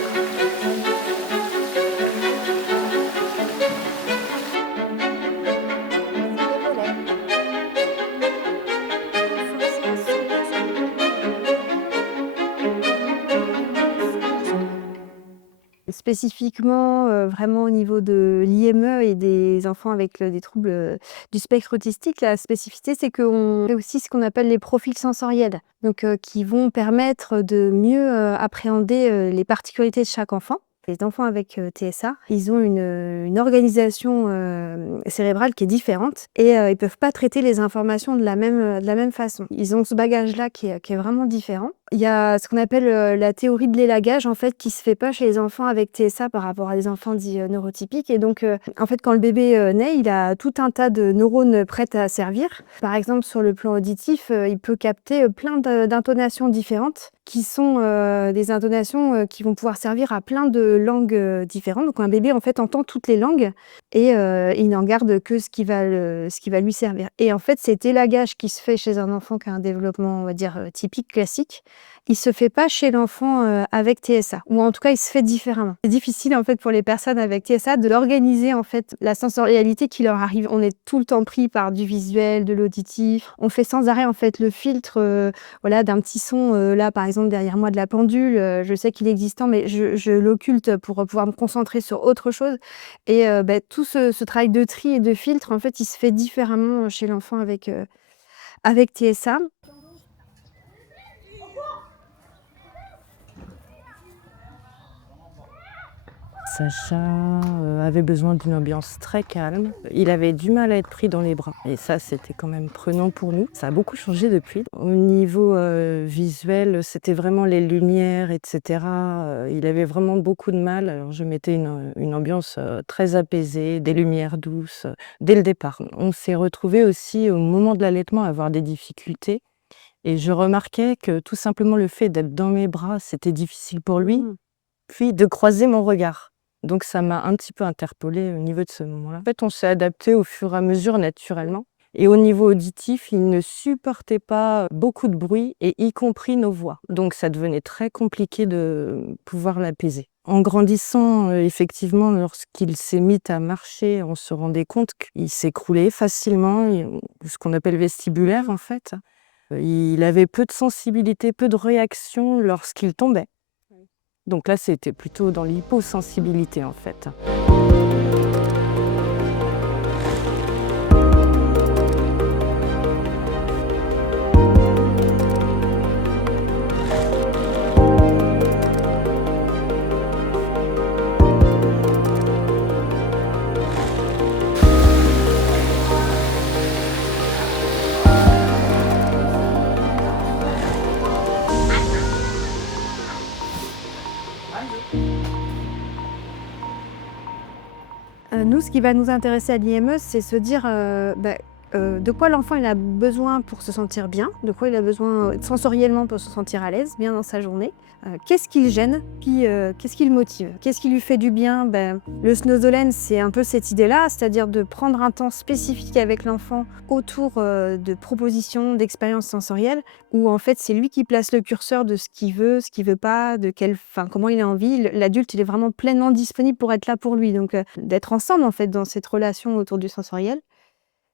Ouvrir les volets, forcer à s'ouvrir sur le côté, spécifiquement, vraiment au niveau de l'IME et des enfants avec, des troubles, du spectre autistique, la spécificité, c'est qu'on fait aussi ce qu'on appelle les profils sensoriels. Donc, qui vont permettre de mieux, appréhender, les particularités de chaque enfant. Les enfants avec, TSA, ils ont une organisation, cérébrale qui est différente et ils peuvent pas traiter les informations de la même façon. Ils ont ce bagage-là qui est vraiment différent. Il y a ce qu'on appelle, la théorie de l'élagage, en fait, qui se fait pas chez les enfants avec TSA par rapport à des enfants dits, neurotypiques et donc, en fait, quand le bébé, naît, il a tout un tas de neurones prêts à servir. Par exemple, sur le plan auditif, il peut capter, plein d'intonations différentes qui sont, des intonations, qui vont pouvoir servir à plein de langues, différentes. Donc un bébé, en fait, entend toutes les langues et il n'en garde que ce qui va lui servir et en fait, cet élagage qui se fait chez un enfant qui a un développement, on va dire, typique, classique, il se fait pas chez l'enfant, avec TSA ou en tout cas, il se fait différemment. C'est difficile, en fait, pour les personnes avec TSA de l'organiser, en fait, la sensorialité qui leur arrive. On est tout le temps pris par du visuel, de l'auditif. On fait sans arrêt, en fait, le filtre, voilà, d'un petit son, là, par exemple, derrière moi, de la pendule, je sais qu'il est existant, mais je l'occulte pour, pouvoir me concentrer sur autre chose et tout ce travail de tri et de filtre, en fait, il se fait différemment chez l'enfant avec TSA. Sacha, avait besoin d'une ambiance très calme. Il avait du mal à être pris dans les bras et ça, c'était quand même prenant pour nous. Ça a beaucoup changé depuis. Au niveau, visuel, c'était vraiment les lumières et cetera, il avait vraiment beaucoup de mal. Alors je mettais une ambiance, très apaisée, des lumières douces, dès le départ. On s'est retrouvés aussi au moment de l'allaitement à avoir des difficultés et je remarquais que tout simplement le fait d'être dans mes bras, c'était difficile pour lui. Mmh. Puis de croiser mon regard. Donc ça m'a un petit peu interpellée au niveau de ce moment-là. En fait, on s'est adapté au fur et à mesure naturellement et au niveau auditif, il ne supportait pas beaucoup de bruit et y compris nos voix. Donc ça devenait très compliqué de pouvoir l'apaiser. En grandissant, effectivement, lorsqu'il s'est mis à marcher, on se rendait compte qu'il s'écroulait facilement, ce qu'on appelle vestibulaire en fait. Il avait peu de sensibilité, peu de réaction lorsqu'il tombait. Donc là, c'était plutôt dans l'hyposensibilité, en fait. Nous, ce qui va nous intéresser à l'IME, c'est se dire, de quoi l'enfant il a besoin pour se sentir bien, de quoi il a besoin, sensoriellement pour se sentir à l'aise, bien dans sa journée. Qu'est-ce qui le gêne? Puis, qu'est-ce qui le motive? Qu'est-ce qui lui fait du bien? Le snozolène, c'est un peu cette idée-là, c'est-à-dire de prendre un temps spécifique avec l'enfant autour, de propositions, d'expériences sensorielles où en fait, c'est lui qui place le curseur de ce qu'il veut pas, comment il a envie. L'adulte, il est vraiment pleinement disponible pour être là pour lui, donc d'être ensemble, en fait, dans cette relation autour du sensoriel.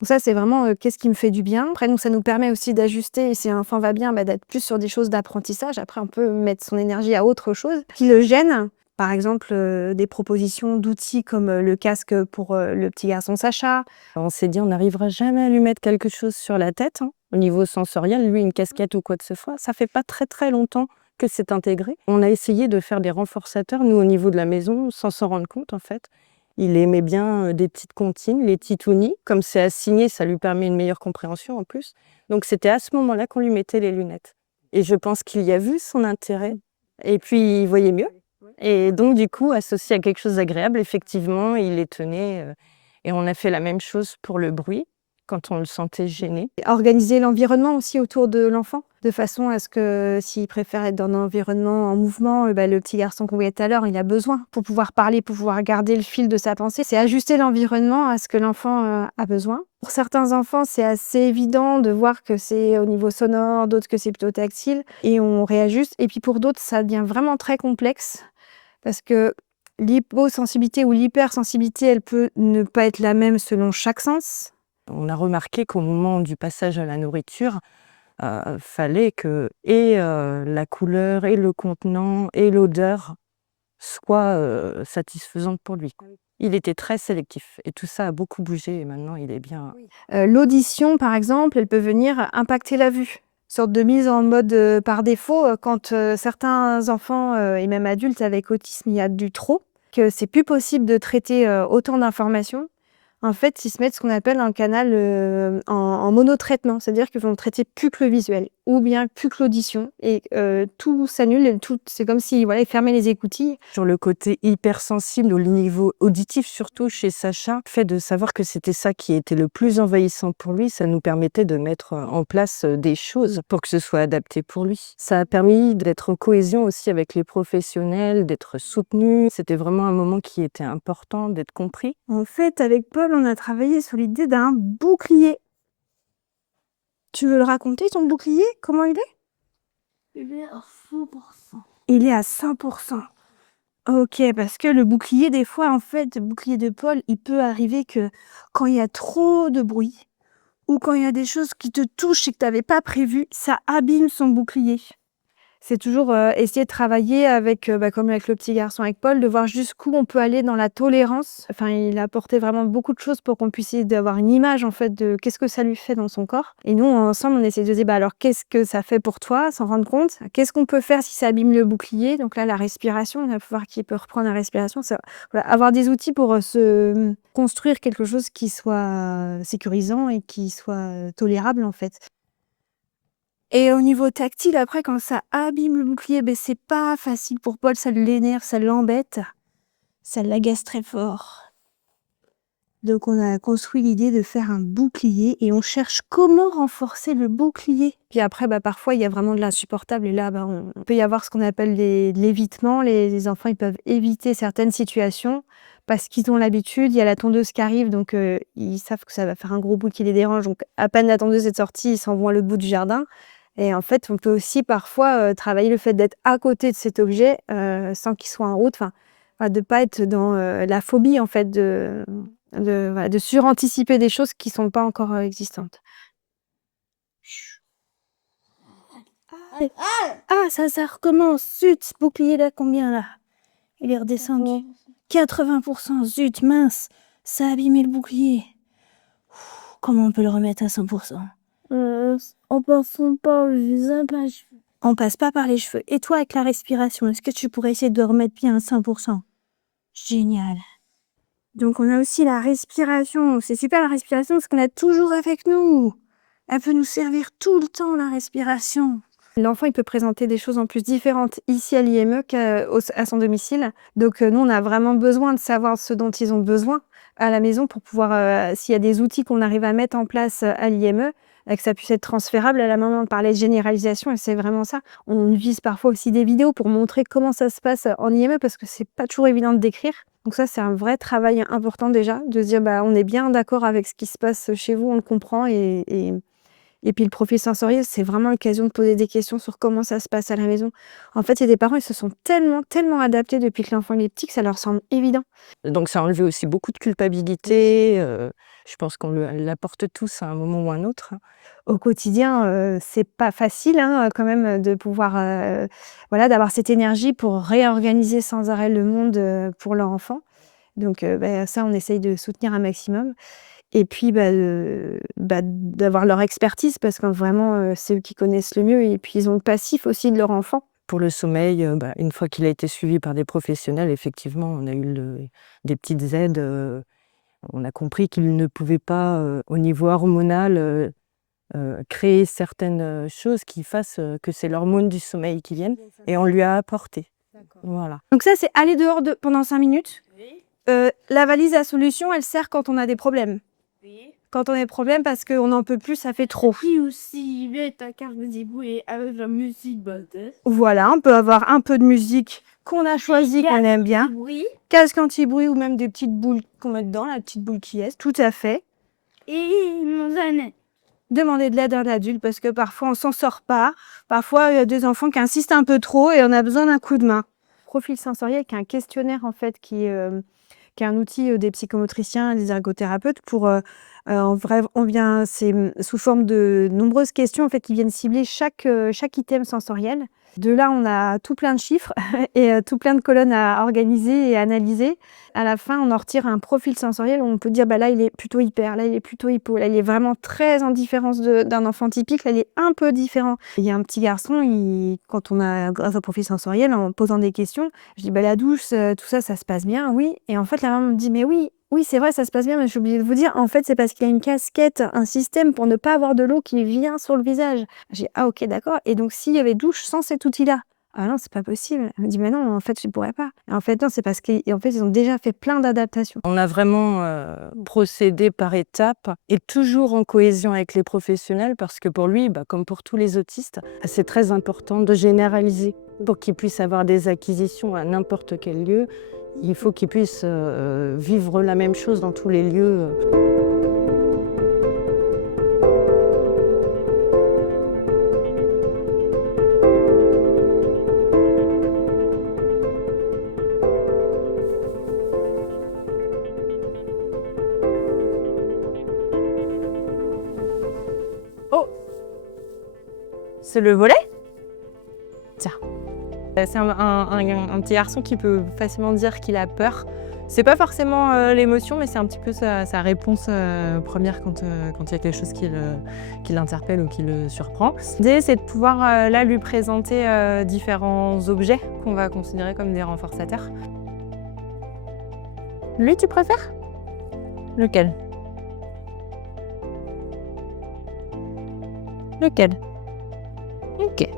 Donc ça, c'est vraiment, qu'est-ce qui me fait du bien? Après nous, ça nous permet aussi d'ajuster et si un enfant va bien, d'être plus sur des choses d'apprentissage. Après, on peut mettre son énergie à autre chose qui le gêne. Par exemple, des propositions d'outils comme, le casque pour, le petit garçon Sacha. On s'est dit: «On n'arrivera jamais à lui mettre quelque chose sur la tête, hein». Au niveau sensoriel, lui, une casquette ou quoi que ce soit, ça fait pas très, très longtemps que c'est intégré. On a essayé de faire des renforçateurs, nous, au niveau de la maison, sans s'en rendre compte, en fait. Il aimait bien, des petites comptines, les titounis. Comme c'est assigné, ça lui permet une meilleure compréhension, en plus. Donc c'était à ce moment-là qu'on lui mettait les lunettes et je pense qu'il y a vu son intérêt et puis il voyait mieux. Et donc du coup, associé à quelque chose d'agréable, effectivement, il les tenait, et on a fait la même chose pour le bruit, quand on le sentait gêné. Organiser l'environnement aussi autour de l'enfant, de façon à ce que s'il préfère être dans un environnement en mouvement, le petit garçon qu'on voyait tout à l'heure, il a besoin pour pouvoir parler, pour pouvoir garder le fil de sa pensée. C'est ajuster l'environnement à ce que l'enfant, a besoin. Pour certains enfants, c'est assez évident de voir que c'est au niveau sonore, d'autres que c'est plutôt tactile et on réajuste et puis pour d'autres, ça devient vraiment très complexe. parce que l'hyposensibilité ou l'hypersensibilité, elle peut ne pas être la même selon chaque sens. On a remarqué qu'au moment du passage à la nourriture, fallait que la couleur et le contenant et l'odeur soient, satisfaisantes pour lui. Il était très sélectif et tout ça a beaucoup bougé et maintenant il est bien. L'audition, par exemple, elle peut venir impacter la vue. Sorte de mise en mode, par défaut, quand, certains enfants, et même adultes avec autisme, il y a du trop, que c'est plus possible de traiter, autant d'informations. En fait, ils se mettent ce qu'on appelle un canal, en monotraitement. C'est-à-dire qu'ils vont traiter plus que le visuel ou bien plus que l'audition et tout s'annule et tout c'est comme si, voilà, ils fermaient les écoutilles. Sur le côté hypersensible au niveau auditif, surtout chez Sacha, le fait de savoir que c'était ça qui était le plus envahissant pour lui, ça nous permettait de mettre en place des choses pour que ce soit adapté pour lui. Ça a permis d'être en cohésion aussi avec les professionnels, d'être soutenu. C'était vraiment un moment qui était important, d'être compris. En fait, avec Paul, on a travaillé sur l'idée d'un bouclier. Tu veux le raconter ton bouclier? Comment il est? Il est à 100%. Il est à 100. OK, parce que le bouclier, des fois, en fait, le bouclier de Paul, il peut arriver que quand il y a trop de bruit ou quand il y a des choses qui te touchent et que tu avais pas prévu, ça abîme son bouclier. C'est toujours, essayer de travailler avec, comme avec le petit garçon, avec Paul, de voir jusqu'où on peut aller dans la tolérance. Enfin, il a apporté vraiment beaucoup de choses pour qu'on puisse essayer d'avoir une image, en fait, de qu'est-ce que ça lui fait dans son corps et nous, ensemble, on essaie de se dire: «Bah, alors qu'est-ce que ça fait pour toi?» S'en rendre compte. Qu'est-ce qu'on peut faire si ça abîme le bouclier? Donc là, la respiration, on va voir qui peut reprendre la respiration. Ça voilà, avoir des outils pour, construire quelque chose qui soit sécurisant et qui soit, tolérable, en fait. Et au niveau tactile, après, quand ça abîme le bouclier, beh, c'est pas facile pour Paul, ça l'énerve, ça l'embête, ça l'agace très fort. Donc on a construit l'idée de faire un bouclier et on cherche comment renforcer le bouclier. Puis après, bah, parfois, il y a vraiment de l'insupportable et là, bah, on peut y avoir ce qu'on appelle l'évitement. Les enfants, ils peuvent éviter certaines situations parce qu'ils ont l'habitude. Il y a la tondeuse qui arrive, donc ils savent que ça va faire un gros bruit qui les dérange. Donc à peine la tondeuse est sortie, ils s'en vont à l'autre bout du jardin. Et en fait, on peut aussi parfois, travailler le fait d'être à côté de cet objet, sans qu'il soit en route. Enfin, voilà, de pas être dans, la phobie en fait voilà, de suranticiper des choses qui sont pas encore, existantes. Ah, ça recommence! Zut! Bouclier là, combien là? Il est redescendu. 80. Zut, mince! Ça a abîmé le bouclier. Comment on peut le remettre à 100? En passant par le visage. On passe pas par les cheveux. Et toi, avec la respiration, est-ce que tu pourrais essayer de remettre bien à 100? Génial. Donc on a aussi la respiration. C'est super la respiration parce qu'on l'a toujours avec nous. Elle peut nous servir tout le temps, la respiration. L'enfant, il peut présenter des choses en plus différentes ici à l'IME à son domicile. Donc nous, on a vraiment besoin de savoir ce dont ils ont besoin à la maison pour pouvoir, s'il y a des outils qu'on arrive à mettre en place à l'IME, que ça puisse être transférable. À la maman, on parlait de généralisation et c'est vraiment ça. On utilise parfois aussi des vidéos pour montrer comment ça se passe en IME parce que c'est pas toujours évident de décrire. Donc ça, c'est un vrai travail important déjà, de se dire: «Bah, on est bien d'accord avec ce qui se passe chez vous, on le comprend» et puis le profil sensoriel, c'est vraiment l'occasion de poser des questions sur comment ça se passe à la maison. En fait, il y a des parents, ils se sont tellement, tellement adaptés depuis que l'enfant il est petit que ça leur semble évident. Donc ça a enlevé aussi beaucoup de culpabilité, je pense qu'on l'apporte tous à un moment ou un autre. Au quotidien, c'est pas facile, hein, quand même, de pouvoir, voilà, d'avoir cette énergie pour réorganiser sans arrêt le monde, pour leur enfant. Donc ça, on essaye de soutenir un maximum et puis, d'avoir leur expertise parce que vraiment, c'est eux qui connaissent le mieux et puis ils ont le passif aussi de leur enfant. Pour le sommeil, une fois qu'il a été suivi par des professionnels, effectivement, on a eu des petites aides, on a compris qu'il ne pouvait pas, au niveau hormonal, créer certaines, choses qui fassent, que c'est l'hormone du sommeil qui vienne et on lui a apporté. Voilà. Donc ça, c'est aller dehors pendant 5 minutes. La valise à solution, elle sert quand on a des problèmes. Oui. Quand on a des problèmes parce qu'on n'en peut plus, ça fait trop. Puis aussi, mettre ta carte de débrouiller avec la musique bordel. Voilà, on peut avoir un peu de musique qu'on a choisie, qu'on aime bien. Oui. Casque anti-bruit ou même des petites boules qu'on met dedans, la petite boule qui est, tout à fait. Et mon âne. Demander de l'aide à un adulte parce que parfois on s'en sort pas. Parfois, il y a des enfants qui insistent un peu trop et on a besoin d'un coup de main. profil sensoriel, qui est un questionnaire en fait, qui est un outil, des psychomotriciens et des ergothérapeutes pour, on vient c'est, sous forme de nombreuses questions en fait qui viennent cibler chaque item sensoriel. De là, on a tout plein de chiffres et tout plein de colonnes à organiser et à analyser. À la fin, on en retire un profil sensoriel où on peut dire: «Bah, là, il est plutôt hyper, là, il est plutôt hypo, là, il est vraiment très en différence d'un enfant typique, là, il est un peu différent». Il y a un petit garçon, quand on a grâce au profil sensoriel, en posant des questions, je dis: «Bah, la douche, tout ça, ça se passe bien?» «Oui», et en fait, la maman me dit: «Mais oui, oui, c'est vrai, ça se passe bien, mais j'ai oublié de vous dire, en fait, c'est parce qu'il y a une casquette, un système pour ne pas avoir de l'eau qui vient sur le visage». J'ai dit: «Ah OK, d'accord, et donc s'il y avait douche sans cet outil-là?» «Ah non, c'est pas possible». Elle me dit: «Mais non, en fait, je pourrais pas». Et en fait, non, c'est parce qu'en fait, ils ont déjà fait plein d'adaptations. On a vraiment procédé par étapes et toujours en cohésion avec les professionnels parce que pour lui, comme pour tous les autistes, c'est très important de généraliser. Pour qu'il puisse avoir des acquisitions à n'importe quel lieu, il faut qu'il puisse vivre la même chose dans tous les lieux. Oh, c'est le volet? Tiens. C'est un petit garçon qui peut facilement dire qu'il a peur. C'est pas forcément l'émotion, mais c'est un petit peu sa réponse première quand il y a quelque chose qui l'interpelle ou qui le surprend. L'idée, c'est de pouvoir là lui présenter différents objets qu'on va considérer comme des renforçateurs. Lui, tu préfères? Lequel? Lequel? Ok.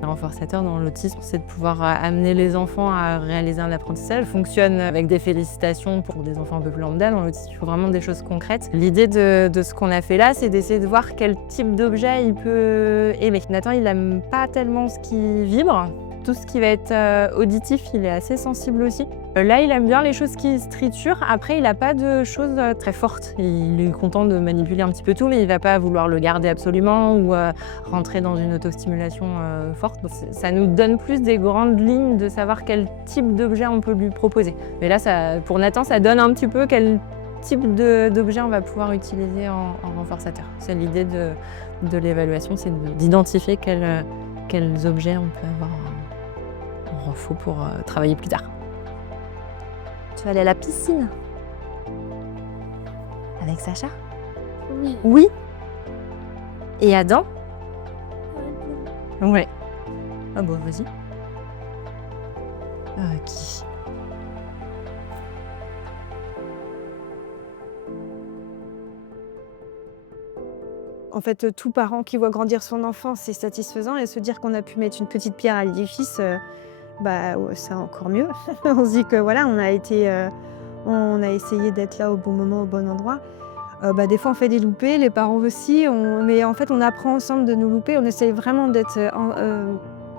Le renforçateur dans l'autisme, c'est de pouvoir amener les enfants à réaliser un apprentissage. Ça fonctionne avec des félicitations pour des enfants un peu plus lambda. Dans l'autisme, il faut vraiment des choses concrètes. L'idée de ce qu'on a fait là, c'est d'essayer de voir quel type d'objet il peut aimer. Nathan, il n'aime pas tellement ce qui vibre. Tout ce qui va être auditif, il est assez sensible aussi. Là, il aime bien les choses qui se triturent. Après, il n'a pas de choses très fortes. Il est content de manipuler un petit peu tout, mais il ne va pas vouloir le garder absolument ou rentrer dans une autostimulation forte. Ça nous donne plus des grandes lignes de savoir quel type d'objet on peut lui proposer. Mais là, pour Nathan, ça donne un petit peu quel type d'objet on va pouvoir utiliser en renforçateur. C'est l'idée de l'évaluation, c'est d'identifier quels objets on peut avoir en renfo pour travailler plus tard. Tu vas aller à la piscine? Avec Sacha? Oui. Oui. Et Adam? Ouais. Ah bon, vas-y. Ok. En fait, tout parent qui voit grandir son enfant, c'est satisfaisant, et se dire qu'on a pu mettre une petite pierre à l'édifice, ouais, c'est encore mieux. On se dit que voilà, on a essayé d'être là au bon moment, au bon endroit. Des fois, on fait des loupés, les parents aussi, mais en fait, on apprend ensemble de nos loupés. On essaye vraiment d'être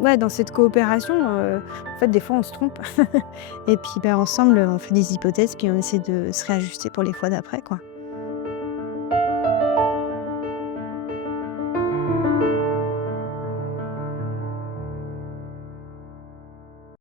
ouais, dans cette coopération. En fait, des fois, on se trompe. Et puis, ensemble, on fait des hypothèses, puis on essaie de se réajuster pour les fois d'après, quoi.